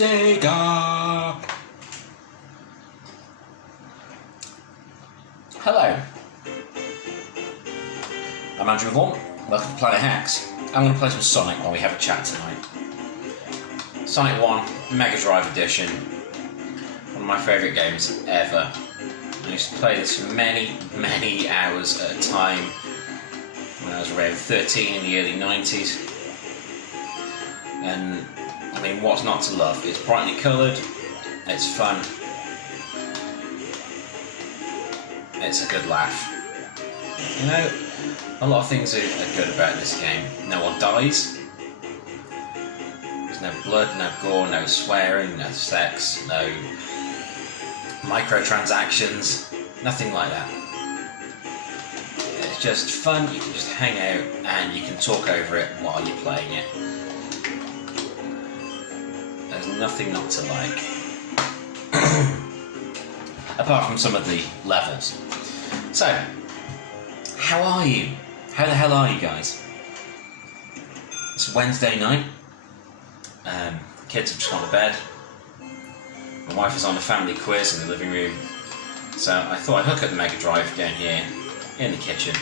Sega! Hello, I'm Andrew Vaughan. Welcome to Planet Hex. I'm going to play some Sonic while we have a chat tonight. Sonic 1, Megadrive edition. One of my favourite games ever. I used to play this for many, many hours at a time when I was around 13 in the early 90s. And I mean, what's not to love? It's brightly coloured, it's fun, it's a good laugh. You know, a lot of things are good about this game. No one dies, there's no blood, no gore, no swearing, no sex, no microtransactions, nothing like that. It's just fun, you can just hang out and you can talk over it while you're playing it. There's nothing not to like. Apart from some of the levels. So, how are you? How the hell are you guys? It's Wednesday night. Kids have just gone to bed. My wife is on a family quiz in the living room. So I thought I'd hook up the Megadrive down here in the kitchen.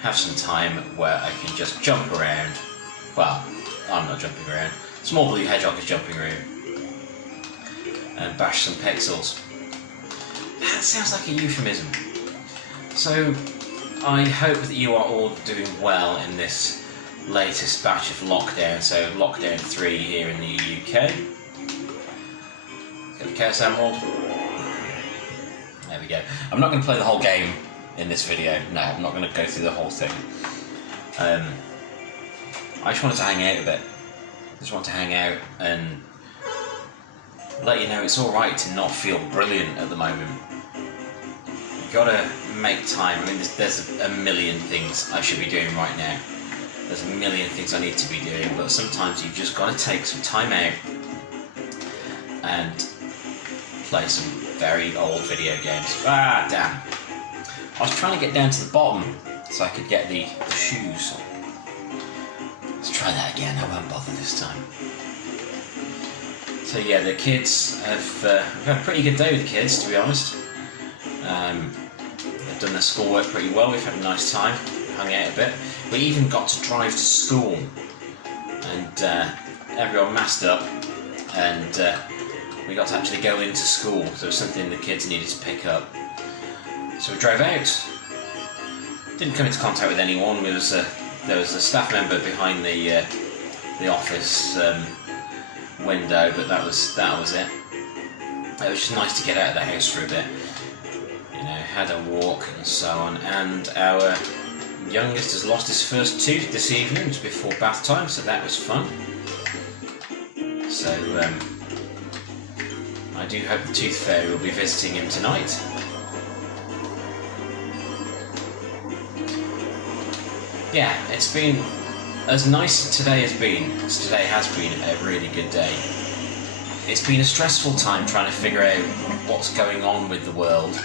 Have some time where I can just jump around. Well, I'm not jumping around. Small blue hedgehog is jumping around. And bash some pixels. That sounds like a euphemism. So, I hope that you are all doing well in this latest batch of lockdown. So, lockdown 3 here in the UK. Got the chaos emerald. There we go. I'm not going to play the whole game in this video. No, I'm not going to go through the whole thing. I just wanted to hang out a bit. Just want to hang out and let you know it's alright to not feel brilliant at the moment. You've got to make time. I mean, there's a million things I should be doing right now. There's a million things I need to be doing, but sometimes you've just got to take some time out and play some very old video games. Ah, damn. I was trying to get down to the bottom so I could get the shoes. Let's try that again, I won't bother this time. So yeah, the kids have we've had a pretty good day with the kids, to be honest. They've done their schoolwork pretty well, we've had a nice time, hung out a bit. We even got to drive to school, and everyone masked up, and we got to actually go into school. So it was something the kids needed to pick up. So we drove out. Didn't come into contact with anyone. There was a staff member behind the office window, but that was it. It was just nice to get out of the house for a bit. You know, had a walk and so on. And our youngest has lost his first tooth this evening, just before bath time, so that was fun. So I do hope the tooth fairy will be visiting him tonight. Yeah, it's been as nice as today has been, as today has been a really good day. It's been a stressful time trying to figure out what's going on with the world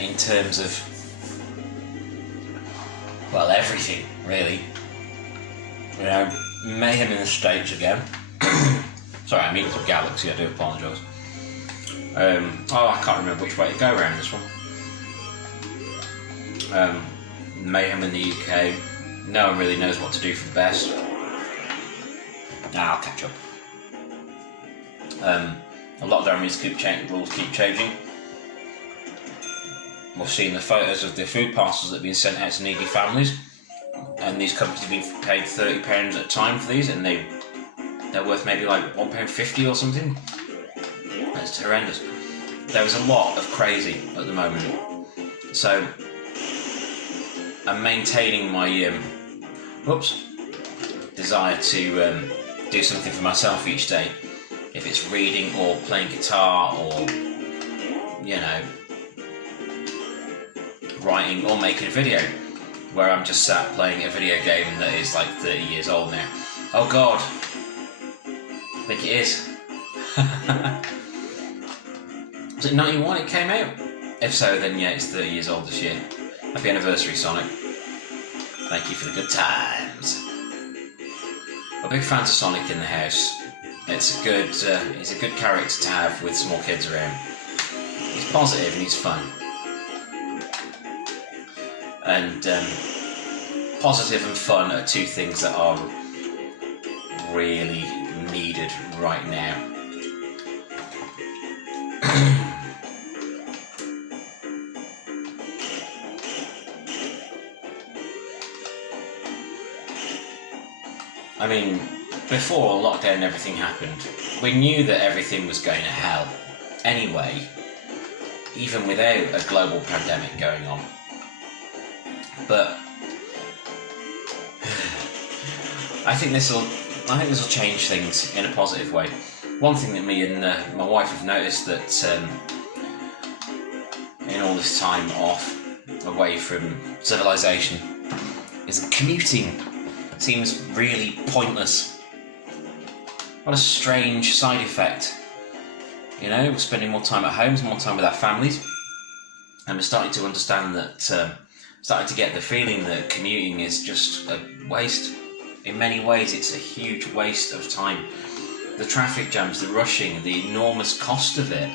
in terms of, well, everything, really. You know, mayhem in the States again. Sorry, I mean the galaxy, I do apologise. Oh, I can't remember which way to go around this one. Mayhem in the UK. No one really knows what to do for the best. I'll catch up. A lot of the rules keep changing. We've seen the photos of the food parcels that have been sent out to needy families, and these companies have been paid £30 at a time for these, and they're worth maybe like £1.50 or something. That's horrendous. There is a lot of crazy at the moment. So I'm maintaining my desire to do something for myself each day. If it's reading or playing guitar or, you know, writing or making a video where I'm just sat playing a video game that is like 30 years old now. Oh god, I think it is. Was it 91 it came out? If so, then yeah, it's 30 years old this year. Happy anniversary, Sonic. Thank you for the good times. We're big fans of Sonic in the house. It's a good character to have with small kids around. He's positive and he's fun. And positive and fun are two things that are really needed right now. I mean, before lockdown and everything happened, we knew that everything was going to hell anyway, even without a global pandemic going on. But I think this will change things in a positive way. One thing that me and my wife have noticed that in all this time off, away from civilization, is that commuting seems really pointless. What a strange side effect. You know, we're spending more time at home, more time with our families, and we're starting to understand that, starting to get the feeling that commuting is just a waste. In many ways, it's a huge waste of time. The traffic jams, the rushing, the enormous cost of it,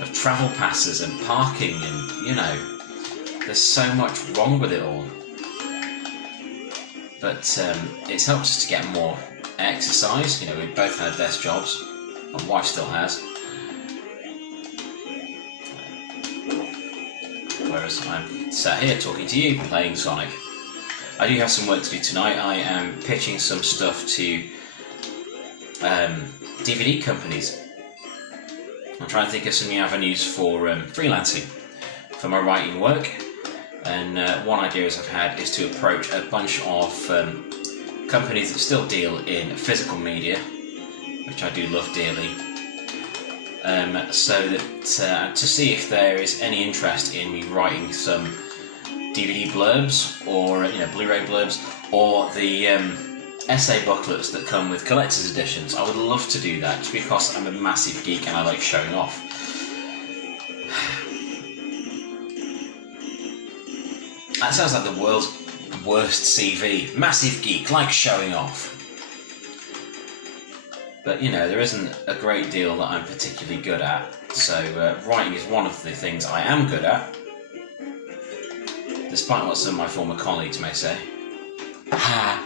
of travel passes and parking, and, you know, there's so much wrong with it all. But it's helped us to get more exercise. You know, we've both had desk jobs. My wife still has. Whereas I'm sat here talking to you, playing Sonic. I do have some work to do tonight. I am pitching some stuff to DVD companies. I'm trying to think of some new avenues for freelancing for my writing work. And one idea I've had is to approach a bunch of companies that still deal in physical media, which I do love dearly, so that to see if there is any interest in me writing some DVD blurbs, or Blu-ray blurbs, or the essay booklets that come with collector's editions. I would love to do that, just because I'm a massive geek and I like showing off. That sounds like the world's worst CV. Massive geek, like showing off. But, you know, there isn't a great deal that I'm particularly good at. So, writing is one of the things I am good at. Despite what some of my former colleagues may say. Ha!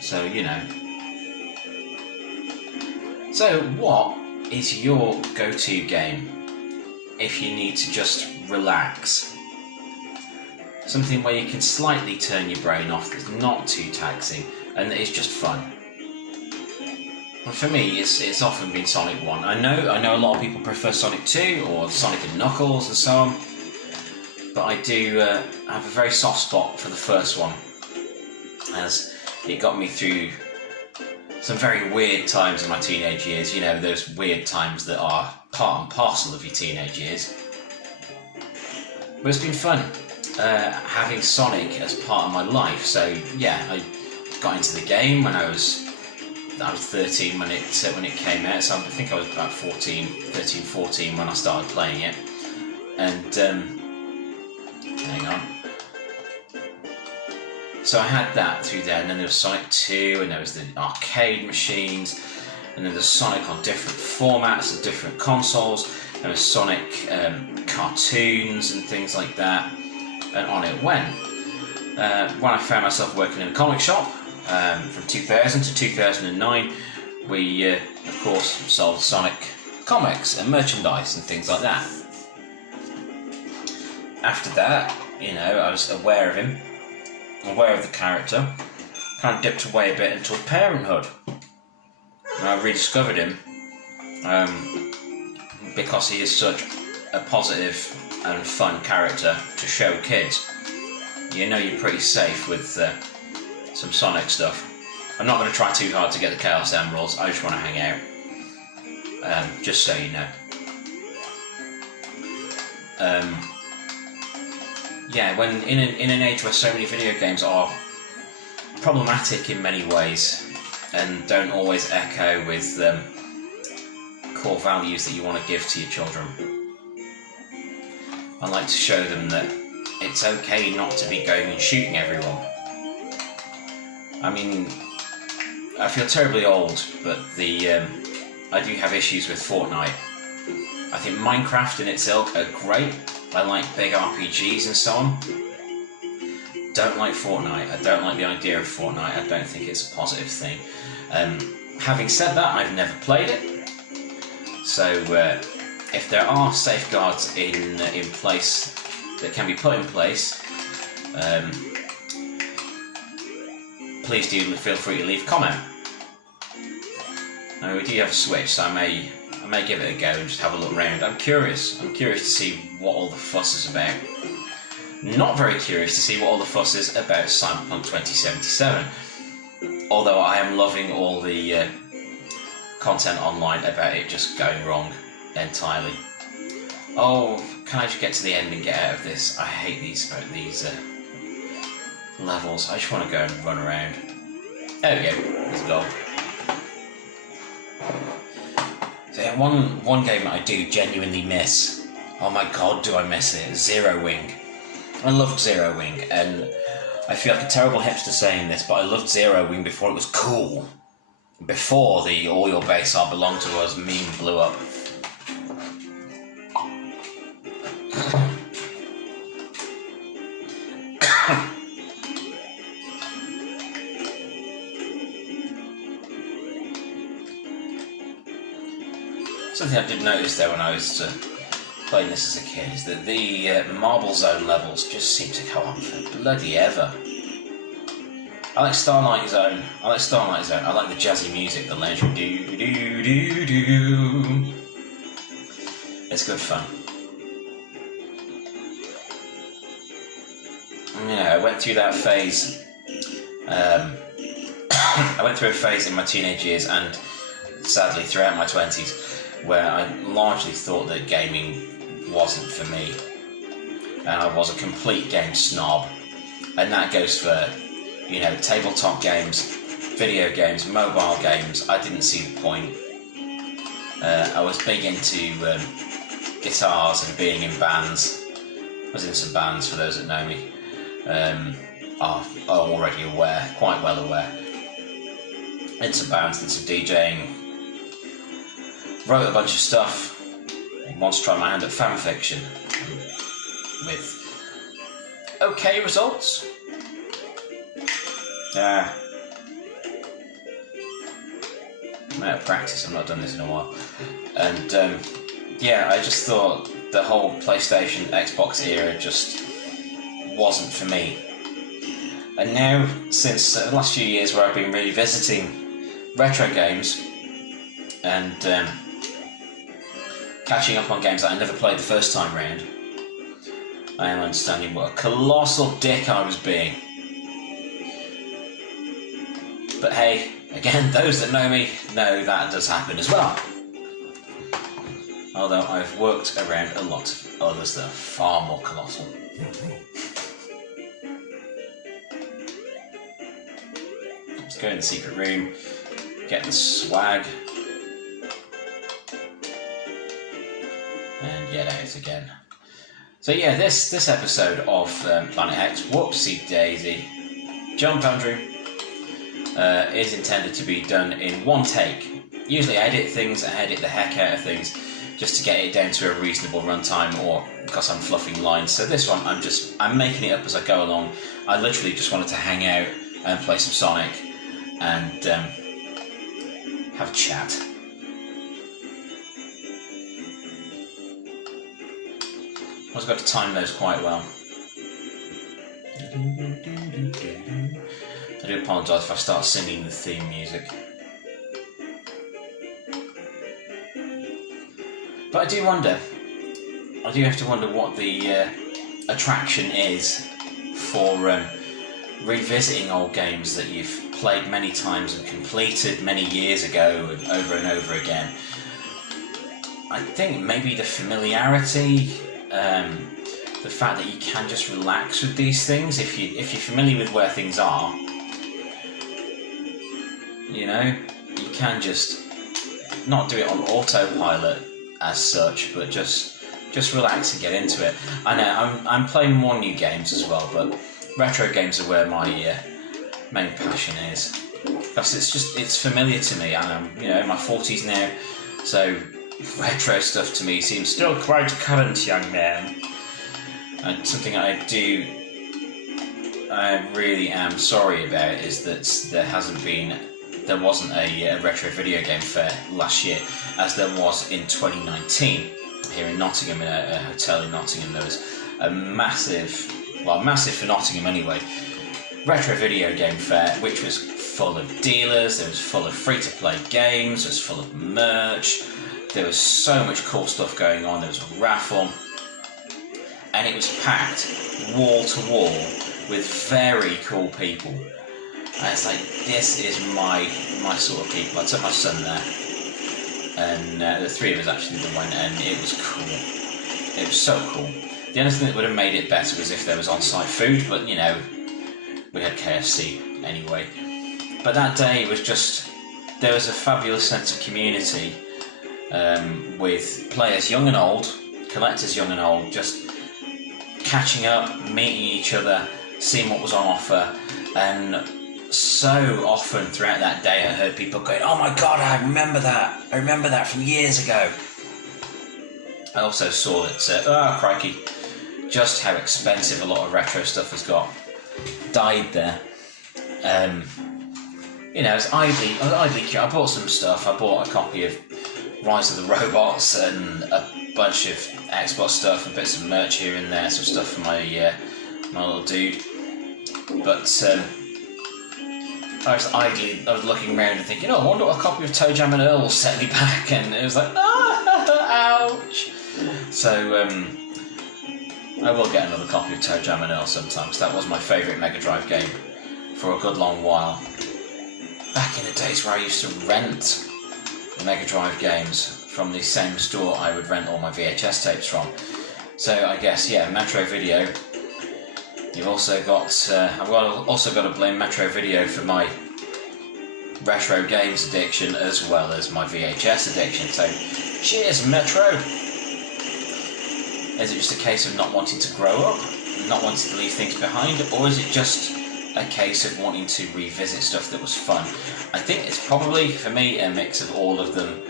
So, you know. So, what is your go-to game if you need to just relax? Something where you can slightly turn your brain off, that's not too taxing, and that is just fun. And for me, it's often been Sonic 1. I know a lot of people prefer Sonic 2 or Sonic and Knuckles and so on, but I do have a very soft spot for the first one, as it got me through some very weird times in my teenage years. You know, those weird times that are part and parcel of your teenage years. But it's been fun. Having Sonic as part of my life. So yeah, I got into the game when I was 13 when it came out. So I think I was about 13, 14 when I started playing it. And hang on. So I had that through there, and then there was Sonic 2, and there was the arcade machines, and then there's Sonic on different formats and different consoles. There was Sonic cartoons and things like that. And on it went. When I found myself working in a comic shop from 2000 to 2009, we of course sold Sonic comics and merchandise and things like that. After that, you know, I was aware of him, aware of the character, kind of dipped away a bit until parenthood. And I rediscovered him because he is such a positive and fun character to show kids. You know you're pretty safe with some Sonic stuff. I'm not going to try too hard to get the Chaos Emeralds, I just want to hang out. Just so you know. Yeah, when in an age where so many video games are problematic in many ways and don't always echo with core values that you want to give to your children, I like to show them that it's okay not to be going and shooting everyone. I mean, I feel terribly old, but I do have issues with Fortnite. I think Minecraft in its ilk are great. I like big RPGs and so on. Don't like Fortnite. I don't like the idea of Fortnite. I don't think it's a positive thing. Having said that, I've never played it. So if there are safeguards in place that can be put in place, please do feel free to leave a comment. Now, we do have a Switch, so I may give it a go and just have a look around. I'm curious to see what all the fuss is about. Not very curious to see what all the fuss is about Cyberpunk 2077. Although I am loving all the content online about it just going wrong entirely. Oh, can I just get to the end and get out of this? I hate these levels. I just want to go and run around. There we go. There's a goal. So yeah, one game that I do genuinely miss. Oh my god, do I miss it? Zero Wing. I loved Zero Wing, and I feel like a terrible hipster saying this, but I loved Zero Wing before it was cool. Before the all your base are belong to us meme blew up. Something I did notice there when I was playing this as a kid is that the Marble Zone levels just seem to go on for bloody ever. I like Starlight Zone. I like the jazzy music, the lounge do do do do. It's good fun. Yeah, I went through that phase. I went through a phase in my teenage years and sadly throughout my 20s where I largely thought that gaming wasn't for me. And I was a complete game snob. And that goes for, you know, tabletop games, video games, mobile games. I didn't see the point. I was big into guitars and being in bands. I was in some bands, for those that know me. Are already aware, quite well aware. In some bands, did some DJing. Wrote a bunch of stuff. Once tried my hand at fan fiction. With okay results. I'm out of practice, I've not done this in a while. And yeah, I just thought the whole PlayStation, Xbox era just wasn't for me. And now, since the last few years where I've been revisiting retro games and catching up on games that I never played the first time round, I am understanding what a colossal dick I was being. But hey, again, those that know me know that does happen as well. Although I've worked around a lot of others that are far more colossal. Let's go in the secret room, get the swag, and get out again. So yeah, this episode of Planet Hex, whoopsie daisy, jump Andrew, is intended to be done in one take. Usually I edit things and edit the heck out of things just to get it down to a reasonable runtime, or because I'm fluffing lines. So this one, I'm making it up as I go along. I literally just wanted to hang out and play some Sonic and have a chat. I've got to time those quite well. I do apologise if I start singing the theme music. But I do have to wonder what the attraction is for revisiting old games that you've played many times and completed many years ago and over again. I think maybe the familiarity, the fact that you can just relax with these things if you're familiar with where things are. You know, you can just not do it on autopilot as such, but just relax and get into it. I know I'm playing more new games as well, but retro games are where my main passion is. Because it's familiar to me, and I'm in my 40s now, so retro stuff to me seems still quite current, young man. And something I really am sorry about is that there wasn't a retro video game fair last year, as there was in 2019 here in Nottingham, in a hotel in Nottingham. There was a massive for Nottingham anyway, retro video game fair, which was full of dealers, it was full of free-to-play games, it was full of merch, there was so much cool stuff going on, there was a raffle, and it was packed wall to wall with very cool people. And it's like, this is my sort of people. I took my son there, and the three of us actually went, and it was cool. It was so cool. The only thing that would have made it better was if there was on-site food, but we had KFC anyway. But that day was there was a fabulous sense of community, with players young and old, collectors young and old, just catching up, meeting each other, seeing what was on offer. And so often throughout that day I heard people going, "Oh my god, I remember that from years ago." I also saw that, crikey, just how expensive a lot of retro stuff has got died there. I was idly curious. I bought some stuff. I bought a copy of Rise of the Robots and a bunch of Xbox stuff and bits of merch here and there, some stuff for my little dude. But I was looking around and thinking, I wonder what a copy of Toe Jam and Earl will set me back, and it was like, ouch. So I will get another copy of Toe Jam and Earl sometime, because that was my favourite Megadrive game for a good long while. Back in the days where I used to rent the Megadrive games from the same store I would rent all my VHS tapes from. So I guess, Metro Video. You've also got, I've also got to blame Metro Video for my retro games addiction as well as my VHS addiction. So, cheers, Metro! Is it just a case of not wanting to grow up, not wanting to leave things behind, or is it just a case of wanting to revisit stuff that was fun? I think it's probably, for me, a mix of all of them.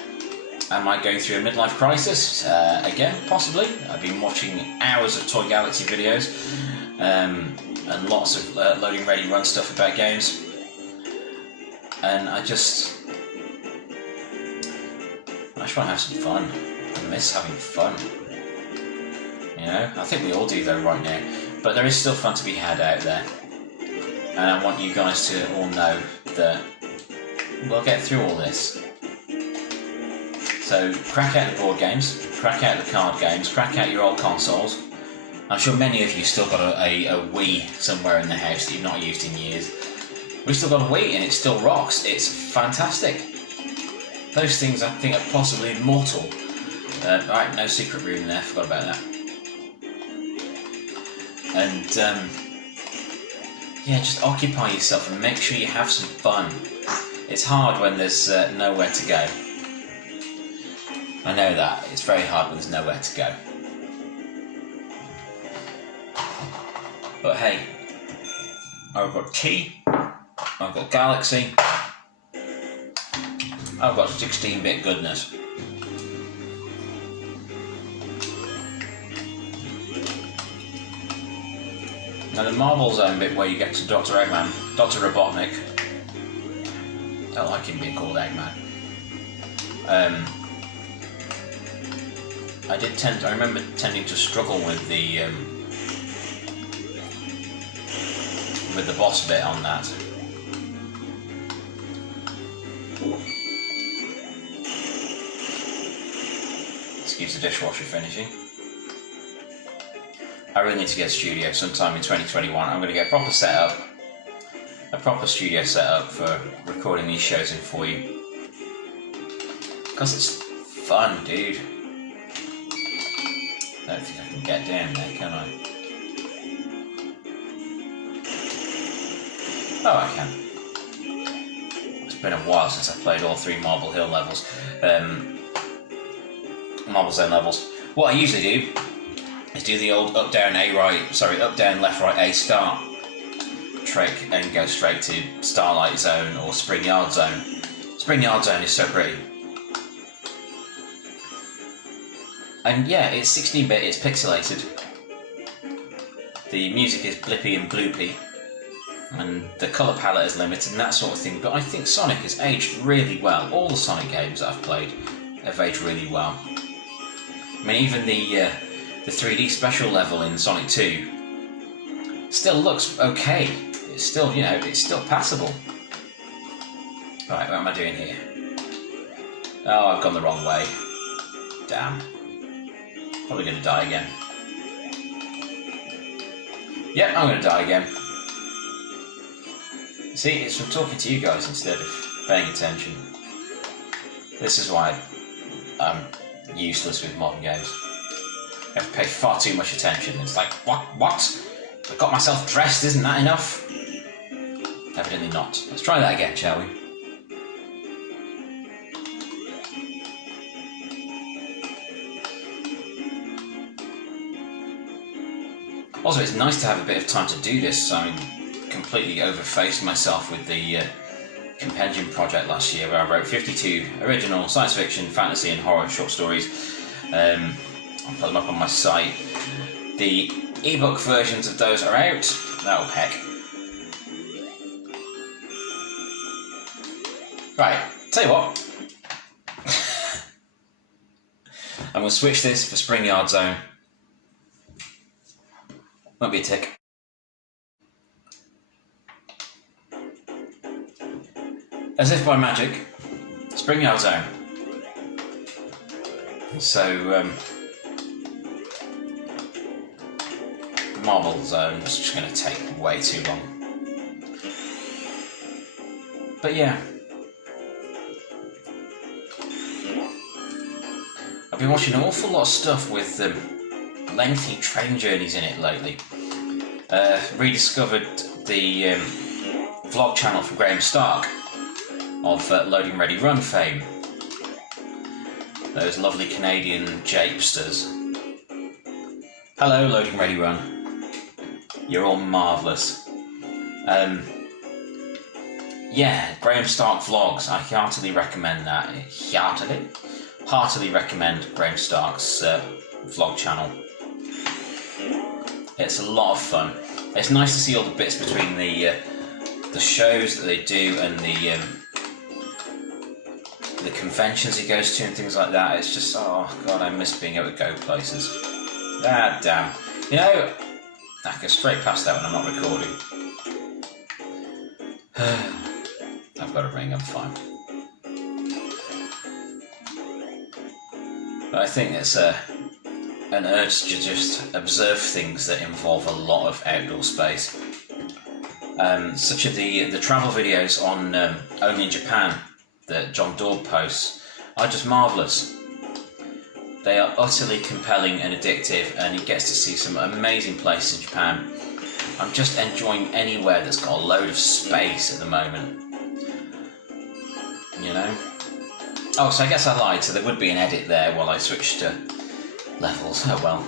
Am I going through a midlife crisis? Again, possibly. I've been watching hours of Toy Galaxy videos, and lots of loading ready run stuff about games, and I just want to have some fun. I miss having fun. I think we all do though right now, but there is still fun to be had out there, and I want you guys to all know that we'll get through all this. So crack out the board games, crack out the card games, crack out your old consoles. I'm sure many of you still got a Wii somewhere in the house that you've not used in years. We've still got a Wii and it still rocks. It's fantastic. Those things I think are possibly immortal. Right, no secret room there, forgot about that. And just occupy yourself and make sure you have some fun. It's hard when there's nowhere to go. I know that. It's very hard when there's nowhere to go. But hey, I've got tea, I've got Galaxy, I've got 16-bit goodness. Now the Marvel Zone bit where you get to Dr. Eggman, Dr. Robotnik, I like him being called Eggman. I remember tending to struggle with the boss bit on that. Excuse the dishwasher finishing. I really need to get a studio sometime in 2021. I'm going to get a proper studio setup for recording these shows in for you. Because it's fun, dude. I don't think I can get down there, can I? Oh, I can. It's been a while since I played all 3 Marble Hill levels. Marble Zone levels. What I usually do is do the old up, down, left, right, A start. trick and go straight to Starlight Zone or Spring Yard Zone. Spring Yard Zone is so pretty. And yeah, it's 16-bit, it's pixelated. The music is blippy and bloopy. And the colour palette is limited and that sort of thing, but I think Sonic has aged really well. All the Sonic games that I've played have aged really well. I mean, even the 3D special level in Sonic 2 still looks okay. It's still, you know, it's still passable. Right, what am I doing here? Oh, I've gone the wrong way. Damn. Probably going to die again. Yep, I'm going to die again. See, it's from talking to you guys instead of paying attention. This is why I'm useless with modern games. I have to pay far too much attention. It's like, what? I got myself dressed, isn't that enough? Evidently not. Let's try that again, shall we? Also, it's nice to have a bit of time to do this. I mean, completely overfaced myself with the compendium project last year, where I wrote 52 original science fiction, fantasy and horror short stories. I'll put them up on my site. The ebook versions of those are out. Oh, heck. Right, tell you what. I'm going to switch this for Spring Yard Zone. Won't be a tick. As if by magic, Spring Yard Zone. So, the Marble Zone is just going to take way too long. But yeah. I've been watching an awful lot of stuff with lengthy train journeys in it lately. Rediscovered the vlog channel from Graham Stark of Loading Ready Run fame. Those lovely Canadian japesters. Hello, Loading Ready Run. You're all marvellous. Yeah, Graham Stark vlogs. I heartily recommend that. Heartily recommend Graham Stark's vlog channel. It's a lot of fun. It's nice to see all the bits between the shows that they do and the conventions he goes to and things like that. It's just, oh god, I miss being able to go places. Ah, damn. You know, I go straight past that when I'm not recording. I've got a ring, I'm fine. But I think it's an urge to just observe things that involve a lot of outdoor space. Such as the travel videos on Only in Japan that John Daub posts are just marvellous. They are utterly compelling and addictive, and he gets to see some amazing places in Japan. I'm just enjoying anywhere that's got a load of space at the moment. You know? Oh, so I guess I lied, so there would be an edit there while I switched to levels. Oh well.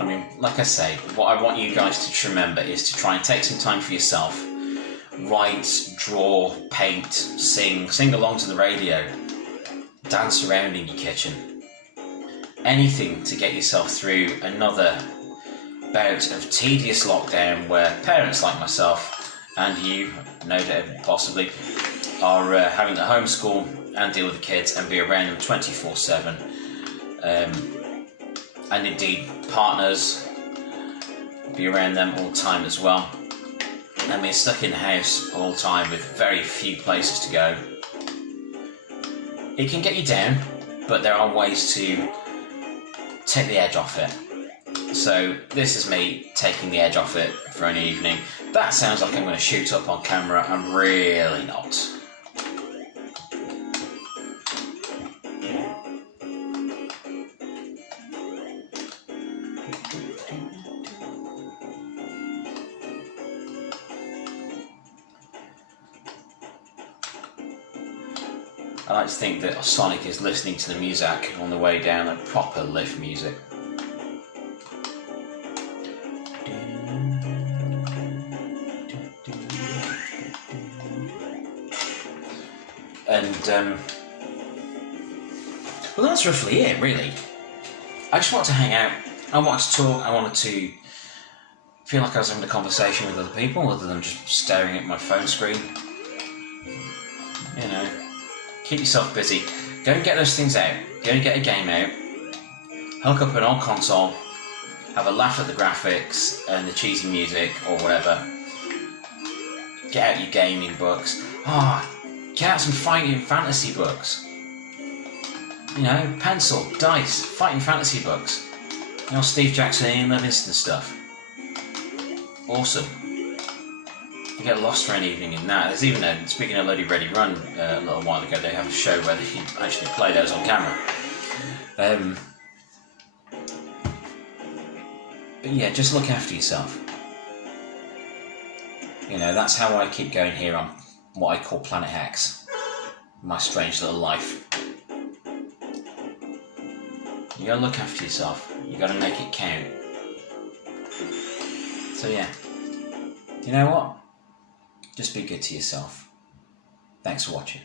I mean, like I say, what I want you guys to remember is to try and take some time for yourself. Write, draw, paint, sing along to the radio, dance around in your kitchen. Anything to get yourself through another bout of tedious lockdown where parents like myself and you, no doubt possibly, are having to homeschool and deal with the kids and be around them 24/7. And indeed, partners, be around them all the time as well. And being stuck in the house all the time with very few places to go. It can get you down, but there are ways to take the edge off it. So this is me taking the edge off it for an evening. That sounds like I'm going to shoot up on camera. I'm really not. I like to think that Sonic is listening to the music on the way down, like proper lift music. And well, that's roughly it, really. I just wanted to hang out. I wanted to talk. I wanted to feel like I was having a conversation with other people, other than just staring at my phone screen. You know, keep yourself busy. Go and get those things out. Go and get a game out. Hook up an old console. Have a laugh at the graphics and the cheesy music or whatever. Get out your gaming books. Get out some fighting fantasy books. You know, pencil, dice, fighting fantasy books. You know, Steve Jackson, Ian Livingston stuff. Awesome. You get lost for an evening in that. There's even speaking of Bloody Ready Run, a little while ago, they have a show where they actually play those on camera. But yeah, just look after yourself. You know, that's how I keep going here on what I call Planet Hex. My strange little life. You gotta look after yourself. You gotta make it count. So yeah, you know what? Just be good to yourself. Thanks for watching.